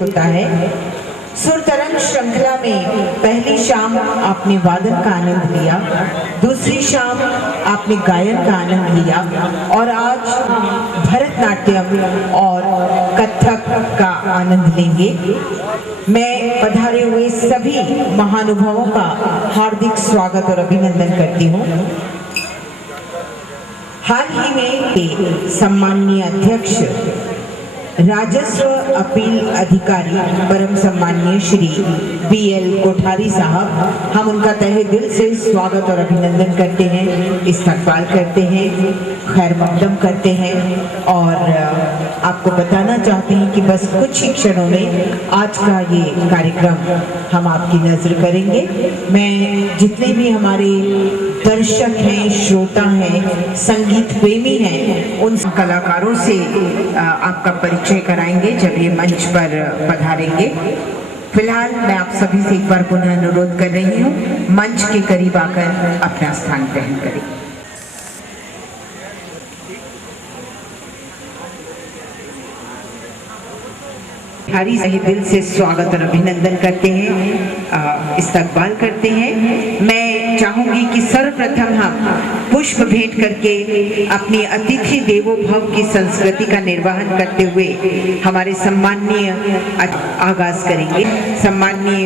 होता है। सुर तरंग श्रृंखला में पहली शाम आपने वादन का आनंद लिया, दूसरी शाम आपने गायन का आनंद लिया और आज भरतनाट्यम और कथक का आनंद लेंगे। मैं पधारे हुए सभी महानुभावों का हार्दिक स्वागत और अभिनंदन करती हूँ। हाल ही में सम्माननीय अध्यक्ष राजस्व अपील अधिकारी परम सम्माननीय श्री BL कोठारी साहब, हम उनका तहे दिल से स्वागत और अभिनंदन करते हैं, इस्तकबाल करते हैं, खैर मकदम करते हैं और आपको बताना चाहते हैं कि बस कुछ ही क्षणों में आज का ये कार्यक्रम हम आपकी नजर करेंगे। मैं जितने भी हमारे दर्शक हैं, श्रोता हैं, संगीत प्रेमी हैं, उन कलाकारों से आपका परिचय कराएंगे जब ये मंच पर पधारेंगे। फिलहाल मैं आप सभी से एक बार पुनः अनुरोध कर रही हूँ, मंच के करीब आकर अपना स्थान ग्रहण करें। हरी सही दिल से स्वागत और अभिनंदन करते हैं, इस्तकबाल करते हैं। मैं चाहूंगी कि सर्वप्रथम हम पुष्प भेंट करके अपनी अतिथि देवो भव की संस्कृति का निर्वहन करते हुए हमारे सम्माननीय आगाज करेंगे। सम्माननीय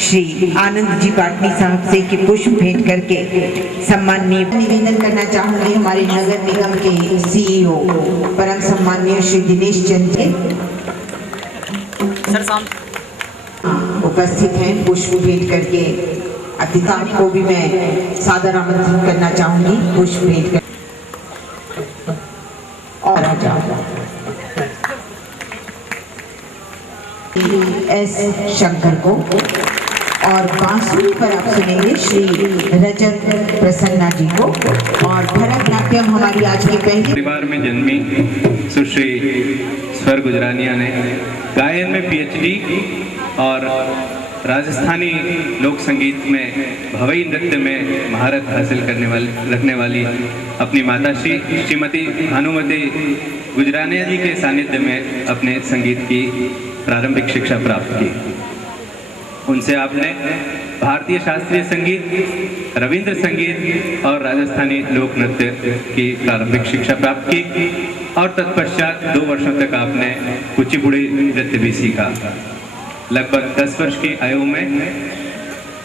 श्री आनंद जी पाटनी साहब से कि पुष्प भेंट करके सम्माननीय निवेदन करना चाहूंगी हमारे नगर निगम के CEO परम सम्माननीय श्री दिनेश चंद जी उपस्थित हैं। पुष्प भेंट करके अतिथि को भी मैं सादर आमंत्रित करना चाहूंगी, पुष्प भेंट कर और आ जाओ। S शंकर को और बांसुरी पर आप सुनेंगे श्री रजत प्रसन्ना जी को। और भरतनाट्यम हमारी आज की पहली परिवार में जन्मी सुश्री स्वर गुजरानिया ने गायन में PhD और राजस्थानी लोक संगीत में भवई नृत्य में महारत हासिल रखने वाली अपनी माता श्रीमती भानुमती गुजरानिया जी के सानिध्य में अपने संगीत की प्रारंभिक शिक्षा प्राप्त की। उनसे आपने भारतीय शास्त्रीय संगीत, रविंद्र संगीत और राजस्थानी लोक नृत्य की प्रारंभिक शिक्षा प्राप्त की और तत्पश्चात 2 वर्षों तक आपने कुचिपुड़ी नृत्य भी सीखा। लगभग 10 वर्ष की आयु में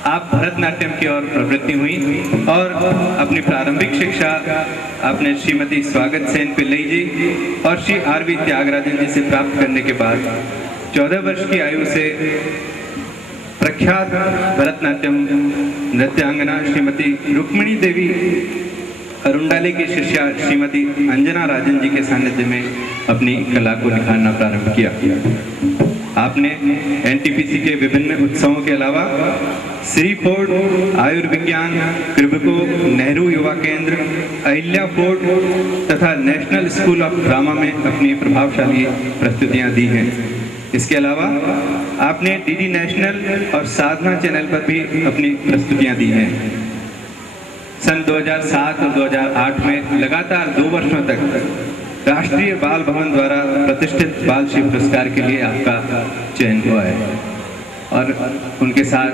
आप भरतनाट्यम की ओर प्रवृत्ति हुई और अपनी प्रारंभिक शिक्षा आपने श्रीमती स्वागत सेन पिल्लई जी और श्री RV त्यागराजन जी से प्राप्त करने के बाद 14 वर्ष की आयु से प्रख्यात भरतनाट्यम नृत्यांगना श्रीमती रुक्मिणी देवी अरुंडाली की शिष्या श्रीमती अंजना राजन जी के सानिध्य में अपनी कला को निखारना प्रारंभ किया। आपने NTPC के विभिन्न उत्सवों के अलावा श्री फोर्ट आयुर्विज्ञान, कृभको, नेहरू युवा केंद्र, अहिल्या फोर्ट तथा नेशनल स्कूल ऑफ ड्रामा में अपनी प्रभावशाली प्रस्तुतियां दी हैं। इसके अलावा आपने DD नेशनल और साधना चैनल पर भी अपनी प्रस्तुतियां दी हैं। सन 2007 और 2008 में लगातार 2 वर्षों तक राष्ट्रीय बाल भवन द्वारा प्रतिष्ठित बाल श्री पुरस्कार के लिए आपका चयन हुआ है। और उनके साथ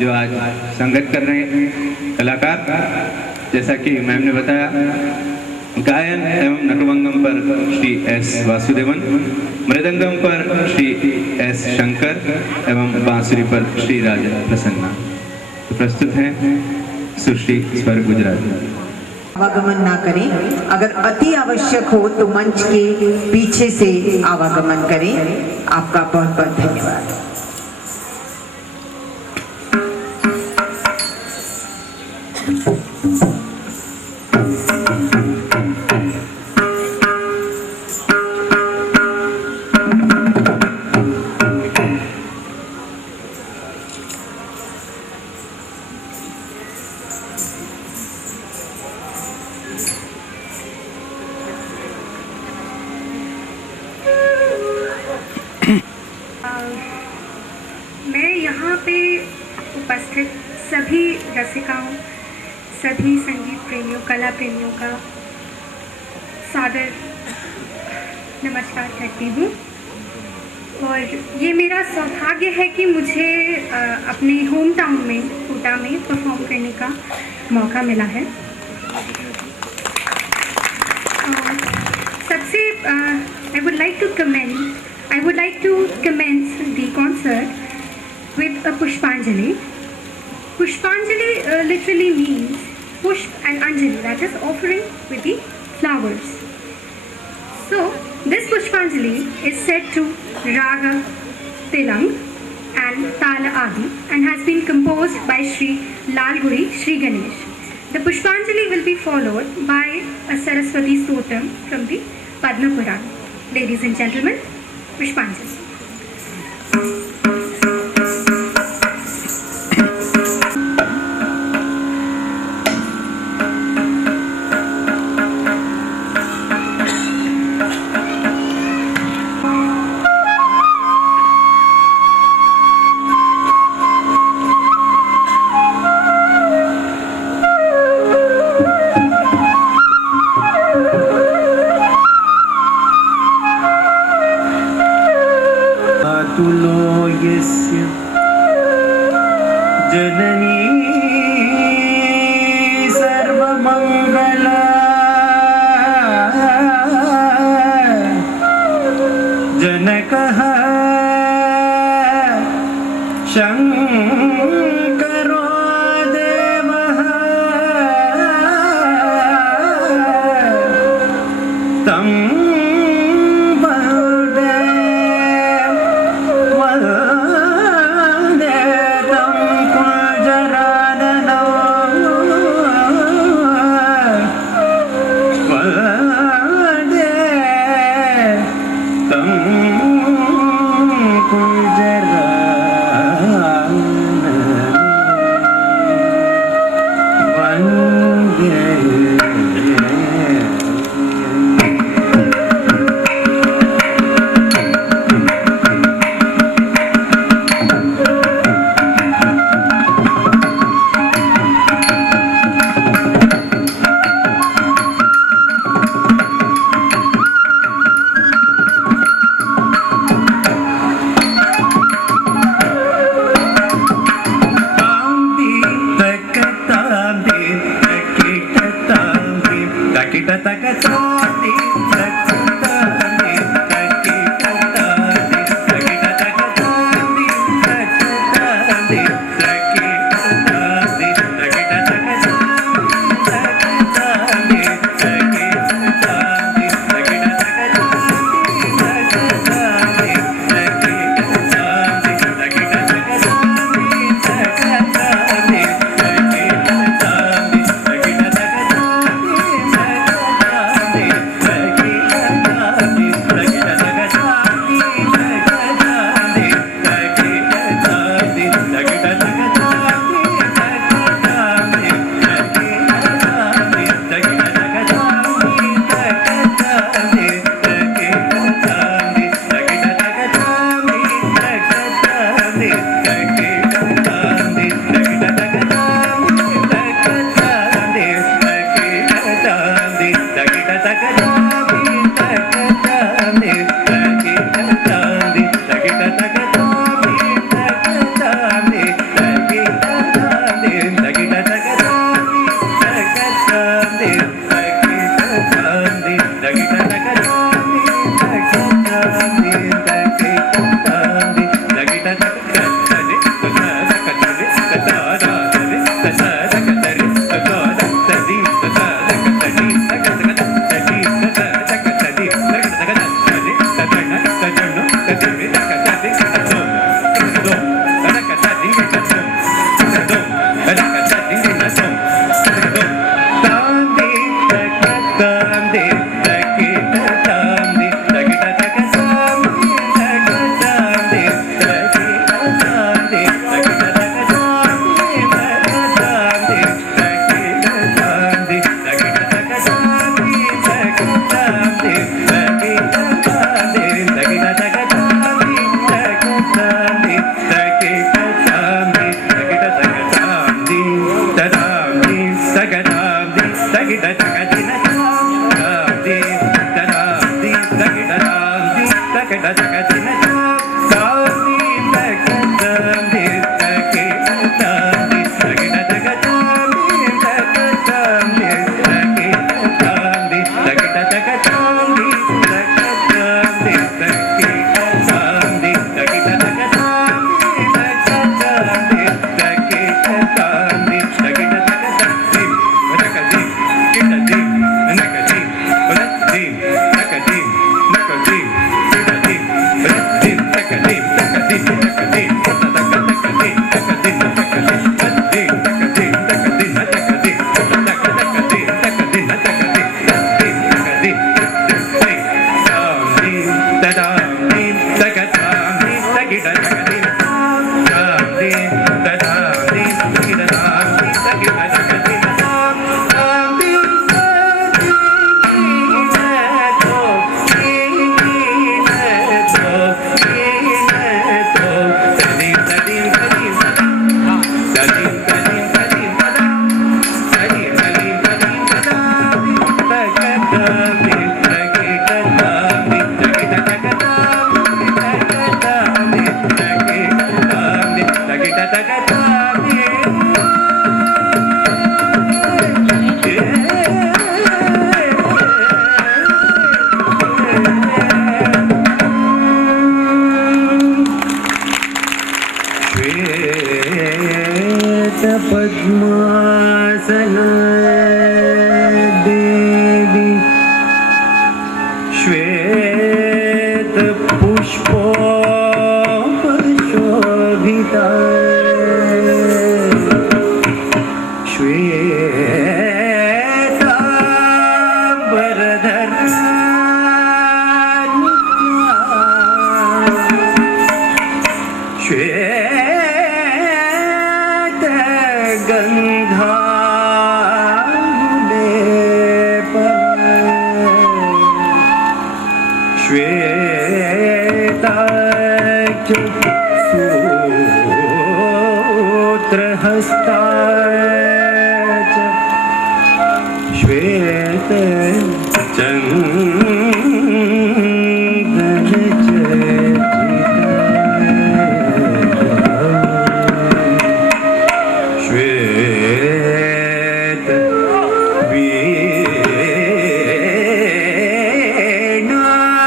जो आज संगत कर रहे हैं कलाकार, जैसा कि मैम ने बताया, गायन एवं नटवंगम पर श्री S वासुदेवन, मृदंगम पर श्री S शंकर एवं बांसुरी पर श्री राजा प्रसन्ना। तो प्रस्तुत हैं सुश्री स्वर गुजराती। आवागमन ना करें, अगर अति आवश्यक हो तो मंच के पीछे से आवागमन करें। आपका बहुत बहुत धन्यवाद। मैं यहाँ पे उपस्थित सभी रसिकाओं, सभी संगीत प्रेमियों, कला प्रेमियों का सादर नमस्कार करती हूँ। और ये मेरा सौभाग्य है कि मुझे अपने होम टाउन में कोटा में परफॉर्म करने का मौका मिला है। सबसे I would like to commence the concert with a Pushpanjali. Pushpanjali literally means Pushp and Anjali, that is offering with the flowers. So this Pushpanjali is set to Raga Tilang and Tala Adi and has been composed by Sri Lalguri Sri Ganesh. The Pushpanjali will be followed by a Saraswati Stotam from the Padma Purana. Ladies and gentlemen, Pushpanjali. तुलो यस्य जननी सर्वमङ्गला जनकः शङ्करो देवः तं पद्मासना देवी श्वेत पुष्पोपशोभिता श्वेतांबरधरा सूत्रहस्ता च श्वेत श्वेत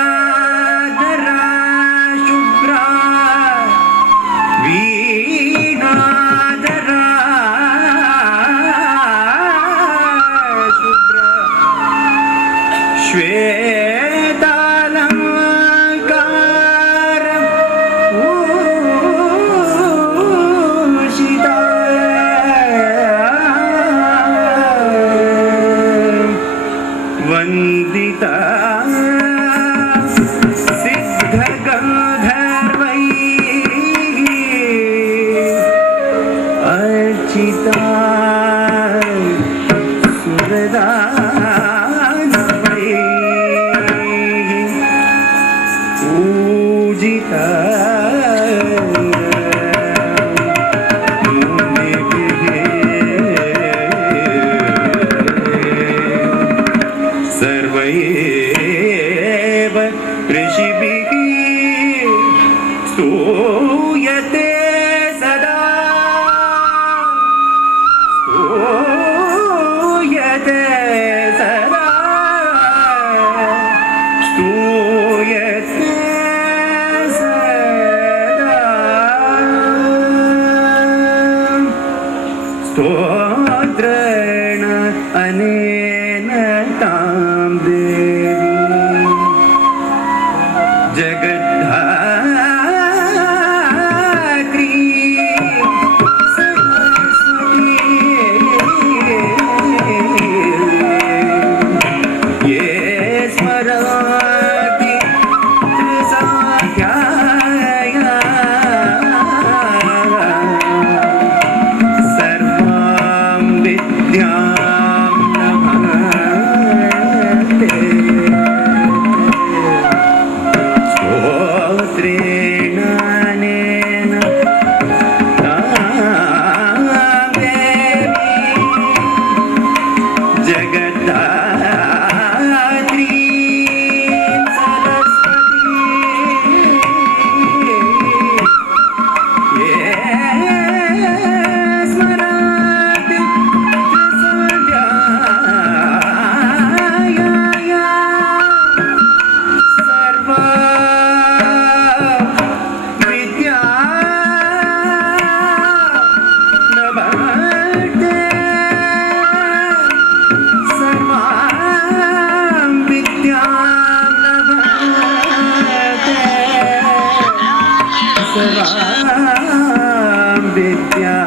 वीणाधरा शुभ्रा वीणाधरा शुभ्रा श्वेतालंकार भूषिता वंदिता सिद्धगंधर्वैः अर्चिता सुरदानवैः पूजिता सर्वैव ऋषिभिः स्तूयते सदा स्तूयते सदा स्तूयते सदा स्तोत्रेण अनेन तां देवी जगद्धात्री सरस्वती ये स्मरति त्रिसंध्याया सर्वां विद्यां लभते स्तोत्रेणानेन तां देवी जगद्धात्री सरस्वती ये स्मरति त्रिसंध्याया सर्वा विद्या लभते सर्वां विद्यां लभते सर्वां विद्यां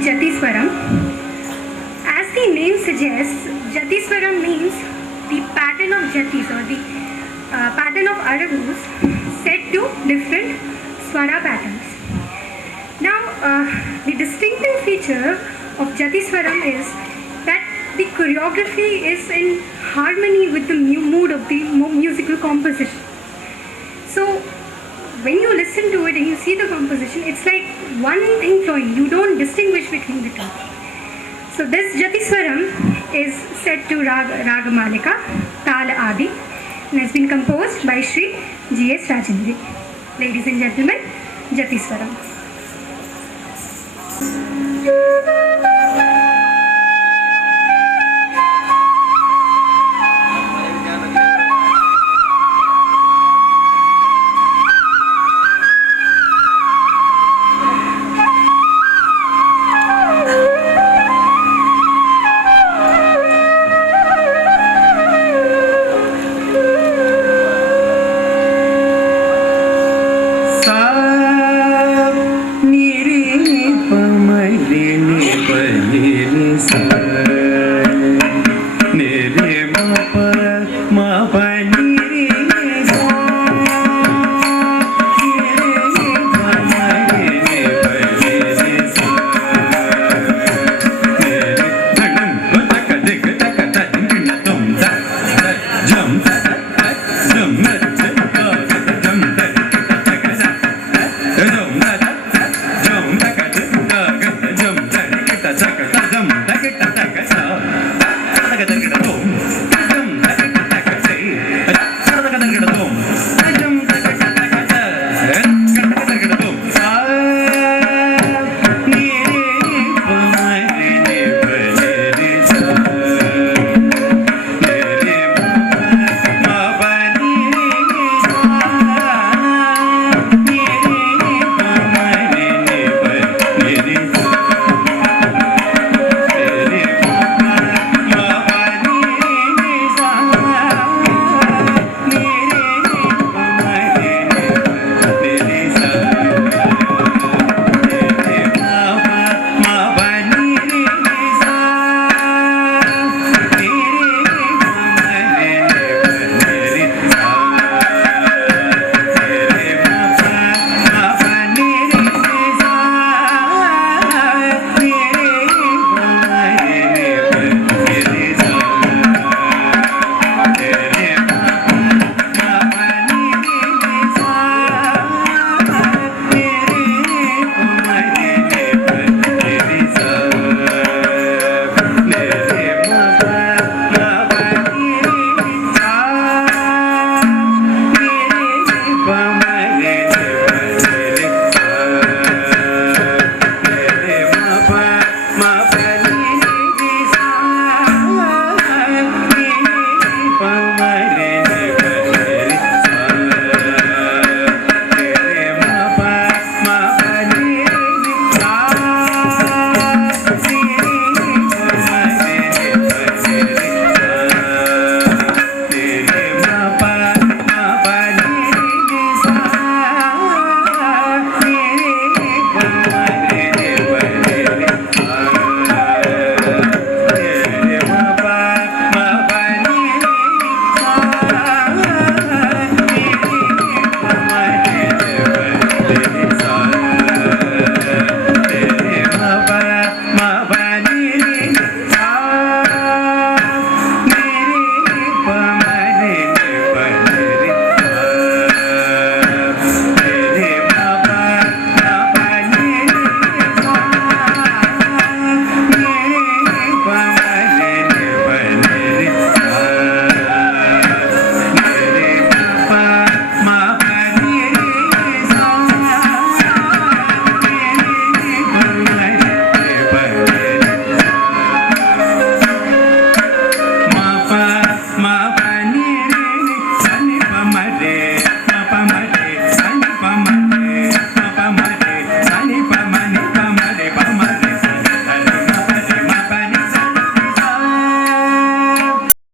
Jatiswaram. As the name suggests, Jatiswaram means the pattern of Jatis or the pattern of Aragus set to different swara patterns. Now, the distinctive feature of Jati Swaram is that the choreography is in harmony with the mood of the musical composition. So, when you listen to it and you see the composition, it's like one thing flowing. You don't distinguish between the two. So this Jati Swaram is set to Raga Malika, Tala Adi, and has been composed by Sri G.S. Rajendra. Ladies and gentlemen, Jati Swaram.